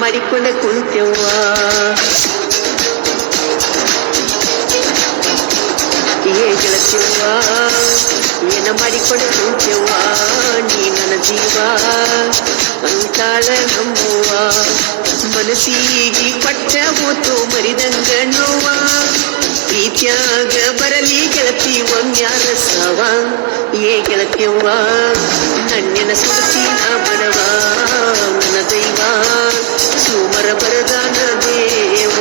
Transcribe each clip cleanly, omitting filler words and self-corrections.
ಮಾಡಿಕೊಂಡೆ ಕುಂತೆವ್ವ. ಗೆಳತಿವ್ವ ಏನ ಮಾಡಿಕೊಂಡೆ ಕುಂತೆವ್ವ, ನೀ ನನ್ನ ಜೀವ ಅಂತಾಳ ನಮ್ಮವ್ವ. ಮನಸ್ಸಿಗೆ ಪಟ್ಟ ಮೂತು ಮರಿದಂಗ ನೋವ, ಪ್ರೀತ್ಯಾಗ ಬರಲಿ ಗೆಳತಿ ಒಮ್ಯಾರ ಸಾವ. ಗೆಳತಿವ್ವ ನನ್ನೆನ ಸುಡತಿ ನಾ ಬಡವ, ನನ್ನ ದೈವ ಸುಮರ ಬರದಾನ ದೇವ.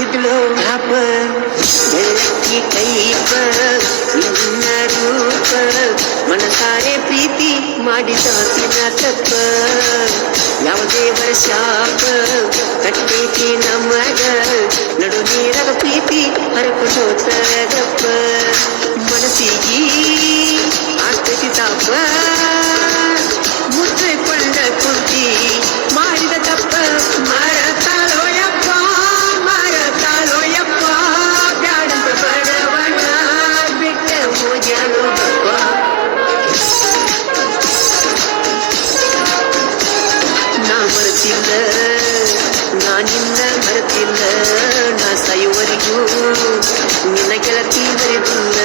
ಇದ್ಲು ಪಾಪ ಬೆಳಕಿ ಕೈಪ ನಿನ್ನ ರೂಪ, ಮನಸಾರೆ ಪ್ರೀತಿ ಮಾಡಿದಾಕಿನ ತಪ್ಪ. ಯಾವುದೇ ವರ್ಷಾಪ ಕಟ್ಟೇತಿ ನಮಗ, ನಡು ನೀರಾಗ ಪ್ರೀತಿ ಹರಕೊಂಡು ತರಗಪ್ಪ. ಮನಸ್ಸಿಗೆ ಆಗ್ತೈತಿ ತಾಪ, ಮುಚ್ಚಿಕೊಂಡ ಕುಂತಿ ಮಾಡಿದ ತಪ್ಪ. ಮರತಾಳೋ ಯಪ್ಪ ಮರತಾಳೋ ಯಪ್ಪ, ಬ್ಯಾಡಂತ ಬಡವನ ಬಿಟ್ಟ ಹೋಗ್ಯಾಳೋ ಬಪ್ಪ. ನಾ ಮರೆತಿಲ್ಲ ನಾ ನಿನ್ನ ಮರೆತಿಲ್ಲ, ನಾ ಸಾಯುವರಿಗೂ ನಿನ್ನ ಗೆಳತಿ ಮರೆತಿಲ್ಲ.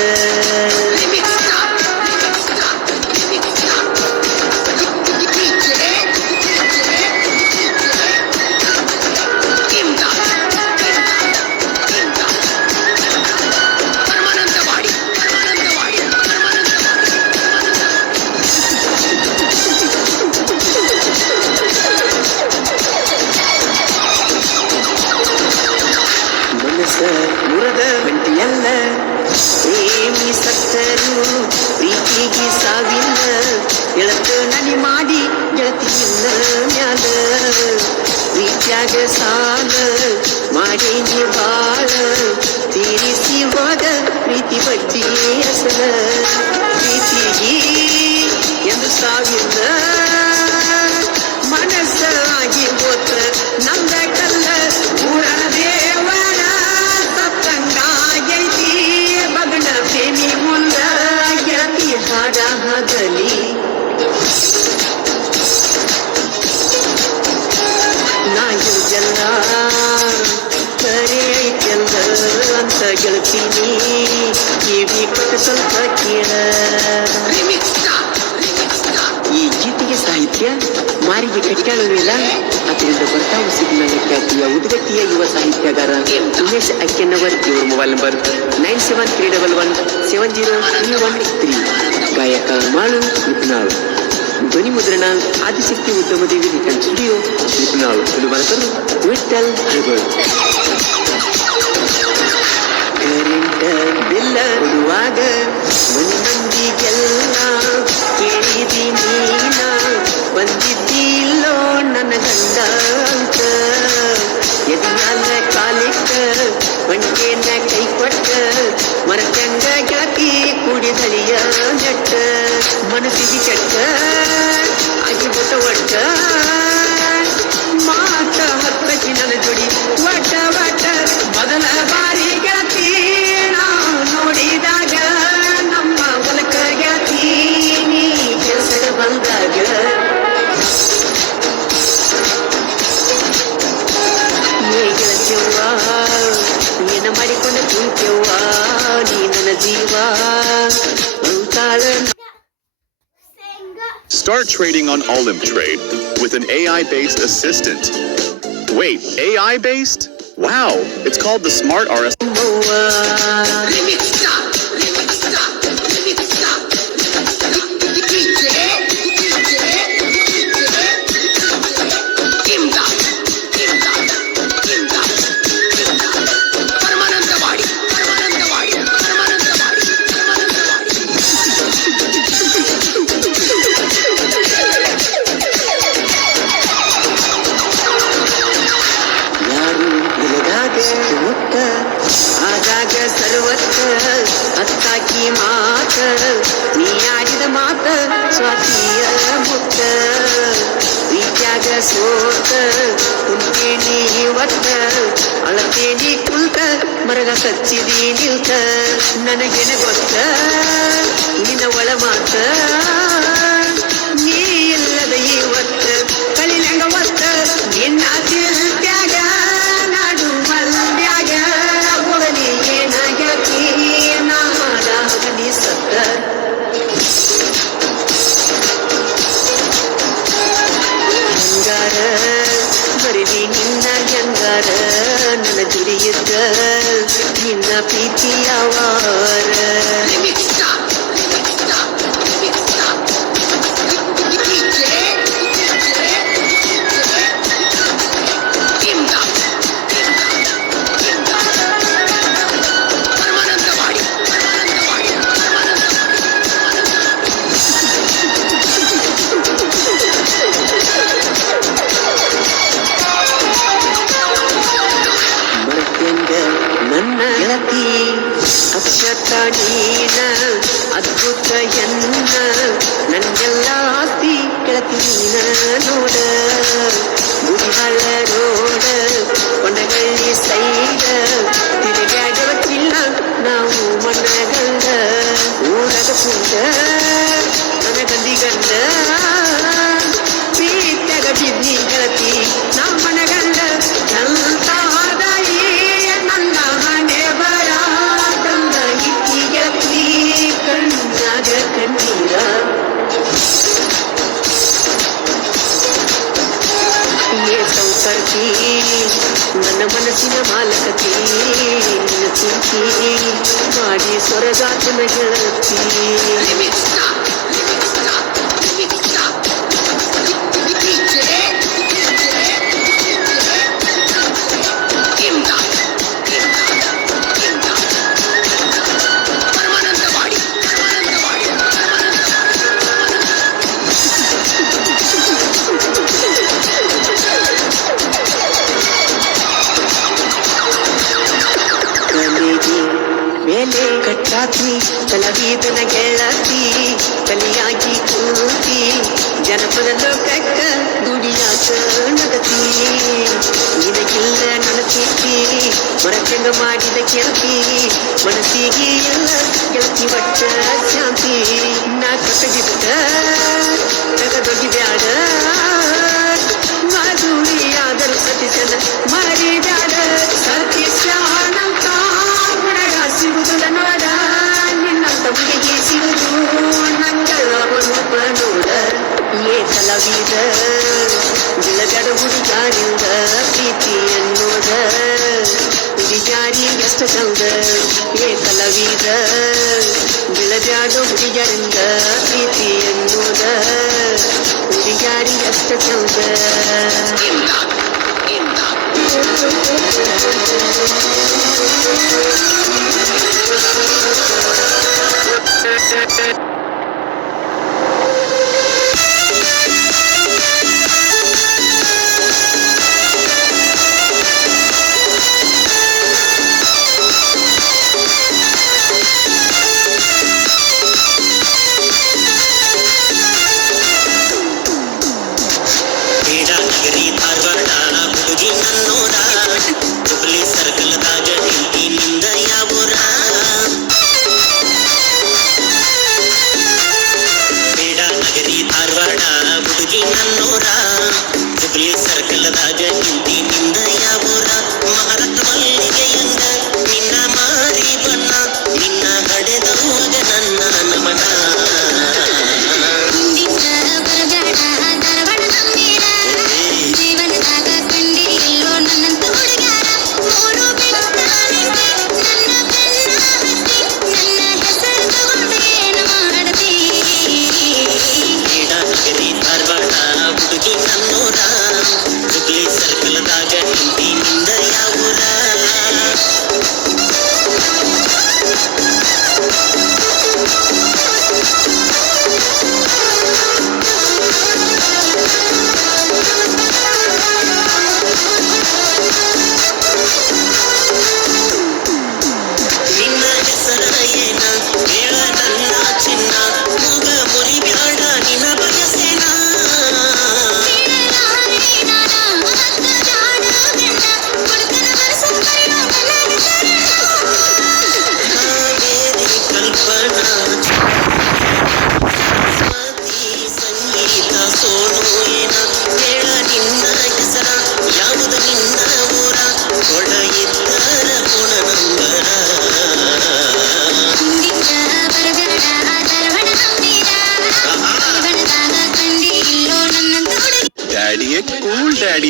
ಮುರದ ಗಂಟೆಯಲ್ಲ ಪ್ರೇಮಿ ಸತ್ತರು ಪ್ರೀತಿಗೆ ಸಾವಿಲ್ಲ, ಎಳತ ನನಿ ಮಾಡಿ ಗೆಳತಿಯಿಲ್ಲ ಮ್ಯಾಲ. ಪ್ರೀತ್ಯಾಗ ಸಾಲ ಮಾಡೀನಿ ಬಾಳ, ತೀರಿಸಿ ಹೋದ ಪ್ರೀತಿ ಬಡ್ಡಿ ಅಸಲ. ಪ್ರೀತಿಗೆ ಎಂದು ಸಾವಿಲ್ಲ, ಮನಸ್ಸಾಗಿ ಹೋತ ನಮ್ದ ಕಲ್ಲ. ಊರನ ದೇವರ ಸತ್ತಂಗಾಗೈತಿ ಬಗಣ ಪ್ರೇಮಿ ಮುಂದ, ಗೆಳತಿ ಹಾಡ ಹಗಲಿ. ನಾ ಇರುಜಲ್ಲ ಕರೆ ಐತೆಲ್ಲ ಅಂತ ಗೆಳತೀನಿ, ಕಿವಿ ಕೊಟ್ಟು ಸ್ವಲ್ಪ ಕೇಳ. ಈ ಗೀತೆಗೆ ಸಾಹಿತ್ಯ ಮಾರಿಗೆ ಕಟ್ಟಾಳುವಿಲ್ಲ, ಅದರಿಂದ ಬರ್ತಾವು ಸಿಗ್ನಲ್ ಖ್ಯಾತಿಯ ಉದ್ಗತಿಯ ಯುವ ಸಾಹಿತ್ಯಗಾರ ಉಮೇಶ್ ಅಕ್ಕೆನ್ನವರ್. ಇವರ ಮೊಬೈಲ್ ನಂಬರ್ 9731170313. ಗಾಯಕ ಮಾಳು ನಿಪುಣಾಳ್. ಧ್ವನಿ ಮುದ್ರಣ Adishakti ಉದ್ಯಮದೇವಿ return studio ನಿಪುಣಾಳ್. ಬರತರು Vithal ಹೈಬರ್. Current ಬಿಲ್ಲ ಕೊಡುವಾಗ ಮನೆ ಮಂದಿಗೆಲ್ಲ ಕೇಳಿದಿ ನೀನ, ಬಂದಿದ್ದಿಲ್ಲೋ ನನ್ನ ಗಂಡ ಅಂತ. ಎದಿಯಾಲ ಕಾಲಿಟ್ಟ ಬಂಟೇನ ಕೈ ಕೊಟ್ಟ, ಮರತಂಗ ಗೆಳತಿ ಕುಡಿದಳಿಯ ನೆಟ್ಟ. ಮನಸ್ಸಿಗೆ ಕೆಟ್ಟ ಆಗಿಬಿಟ್ಟ ಒಟ್ಟ, ಮಾತ ಹತ್ತಕಿ ನನ್ನ ಜೋಡಿ ಒಟ್ಟ ಒಟ್ಟ. ಮೊದಲ ಬಾರಿ ಗೆಳತಿ ನಾ ನೋಡಿದಾಗ, ನಮ್ಮ ಹೊಲಕ ಗೆಳತಿ ನೀ ಕೆಲಸಕ್ಕೆ ಬಂದಾಗ. ಗೆಳತಿವ್ವ ಏನ ಮಾಡಿಕೊಂಡ ಕುಂತೆವ್ವ, ನೀ ನನ್ನ ಜೀವ ಅಂತಾಳ. Start trading on Olymp Trade with an AI-based assistant. Wait, AI-based? Wow, it's called the Smart RS. ಆದಾಗ ಸರ್ವತ್ತ ಮತ್ತಾಕಿ ಮಾತ ನೀ ಆಡಿದ ಮಾತ ಸ್ವಾತಿಯ ಮುತ್ತ ಪ್ರೀತ್ಯಾಗ ಸೋತ ಕುಂತೇನಿ ಒತ್ತ ಅಳತೇನಿ ಕುಂತ ಮರಗ ಸಚ್ಚಿದಿ ನಿಲ್ತ ನನಗೇನ ಗೊತ್ತ ನಿನ್ನ ಒಳ ಮಾತ ನೀ ಇಲ್ಲದ ಇವತ್ತ ಕಳಿಲಂಗ ಒತ್ತ ನಿನ್ನ ತಿಳ್ತ್ಯಾಗ ನಾಡು ಮಲ್ಯಾಗ ಒಡಲಿ ಏನಾಗ್ಯಾಕಿ ನಾದಾಗ ನೀ ಸತ್ತ ಹೆಂಗಾರ ಬರೀ ನಿನ್ನ ಹೆಂಗಾರ ನನ್ನ ಜುಡಿಯಿದ್ದ ನಿನ್ನ ಪ್ರೀತಿಯವಾರ ನನ್ನ ಗೆಳತಿ ಅಕ್ಷತ ನೀನ ಅದ್ಭುತ ಎನ್ನ ನನ್ನೆಲ್ಲ ಆಸ್ತಿ ಗೆಳತಿ ನೀನ ನೋಡ ಗುಡಿಹಳ ರೋಡ ಕೊಂಡಗಳ್ಳಿ ಸೈಡ ತಿರುಗಾಡವತ್ತಿಲ್ಲ ನಾವು ಮನಗಂಡ ಊರಗ ಪುಂಡ ನನ್ನ ಗಂದಿಗಂಡ ಪ್ರೀತ್ಯಾಗ ಬಿದ್ನಿ ಗೆಳತಿ ನಮ್ಮ ಮನಗಂಡ ನಂತ ನನ್ನ ಮನಸ್ಸಿನ ಮಾಲಕತಿ ನಿನ್ನ ಚಿಂತಿ ಮಾಡಿ ಸ್ವರಗಾತನ ಗೆಳತಿ ಮೇಲೆ ಕಟ್ಟಾತಿ ಕಲಾವಿದನ ಗೆಳತಿ ಕಲಿಯಾಗಿ ಕೂತಿ ಜನಪದ ಲೋಕಕ್ಕ ದುಡಿಯಾಕ ನಗತಿ ನಿನಗಿಲ್ಲ ನನ್ನ ಪ್ರೀತಿ ಹೊರಚಂಗ ಮಾಡಿದ ಗೆಳತಿ ಮನಸ್ಸಿಗೆ ಎಲ್ಲ ಗೆಳತಿ ಒಟ್ಟ ಶಾಂತಿ ನಾ ಕಟ್ಟಗಿದ್ದ ತಗದೊಗಿ ಬ್ಯಾಡ ಮಾಧುರಿಯಾದರೂ ಸತಿ ಜನ ಮಾಡಿ ಬ್ಯಾಡ ಸತಿ ಶಾಣಂತ ಸಿಗುವುದಿಲ್ಲ ನೋಡ ನಿನ್ನಂತ ಹುಡುಗಿ ಸಿಗುದು ನಂಗಳ ರೂಪ ನೋಡ ಏ ಕಲಾವಿದ ಗಿಳಗಡ ಹುಡುಗಾರಿಂದ ಪ್ರೀತಿ ಅನ್ನೋದ ಹುಡುಗಾರಿ ಎಷ್ಟ ಚಂದ ಏ ಕಲಾವಿದ ಗಿಳಗಾಡೋ ಹುಡುಗರಿಂದ ಪ್ರೀತಿ ಅನ್ನೋದ ಹುಡುಗಾರಿ ಎಷ್ಟ ಚಂದ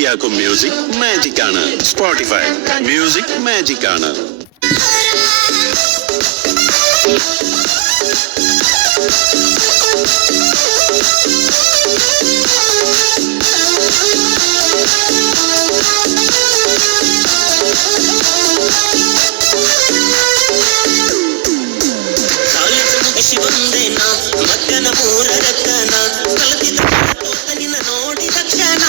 റെഡിയാക്കും മ്യൂസിക് മാജിക് ആണ്. സ്പോട്ടിഫൈ മ്യൂസിക് മാജിക് ആണ്. ಮಕ್ಕನ ಮೂರ ರಕ್ಕನ ಕಲತಿದ ನಿನ್ನ ನೋಡಿ ತಕ್ಷಣ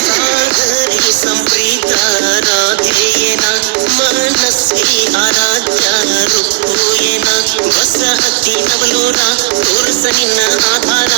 ಸಾಗರಿ ಸಂಪ್ರೀತ ರಾಧೇಯನ ಮನಸ್ವಿ ಆರಾಧ್ಯ ರುಕ್ಕುಯೇನ ಬಸ ಹತ್ತಿ ನವಲೂರ ತೋರ್ಸ ನಿನ್ನ ಆಧಾರ